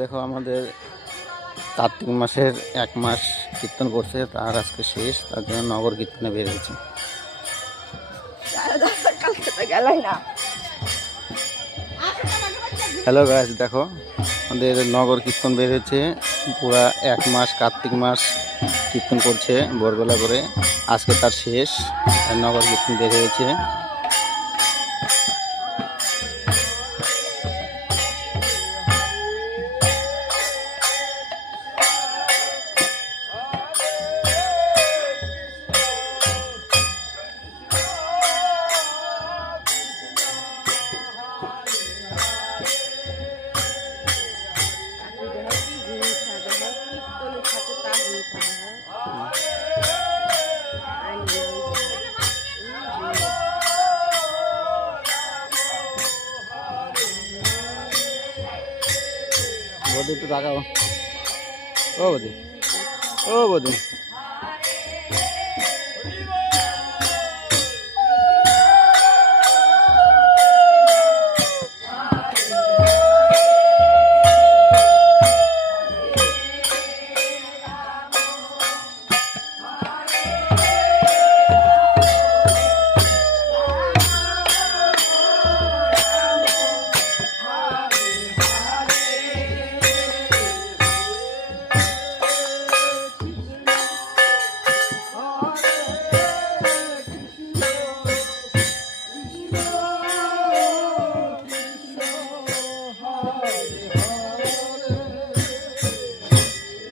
দেখো আমাদের কার্তিক মাসের 1 মাস কীর্তন করছে, তার আজকে শেষ, তার জন্য নগর কীর্তনে বের হয়েছে। হ্যালো গাইস, দেখো আমাদের নগর কীর্তন বের হয়েছে। পুরা 1 মাস কার্তিক মাস কীর্তন করছে ভোরবেলা করে, আজকে তার শেষ, নগর কীর্তন বের হয়েছে। বৌদি একটু তাকাও, ও বৌদি, ও বৌদি।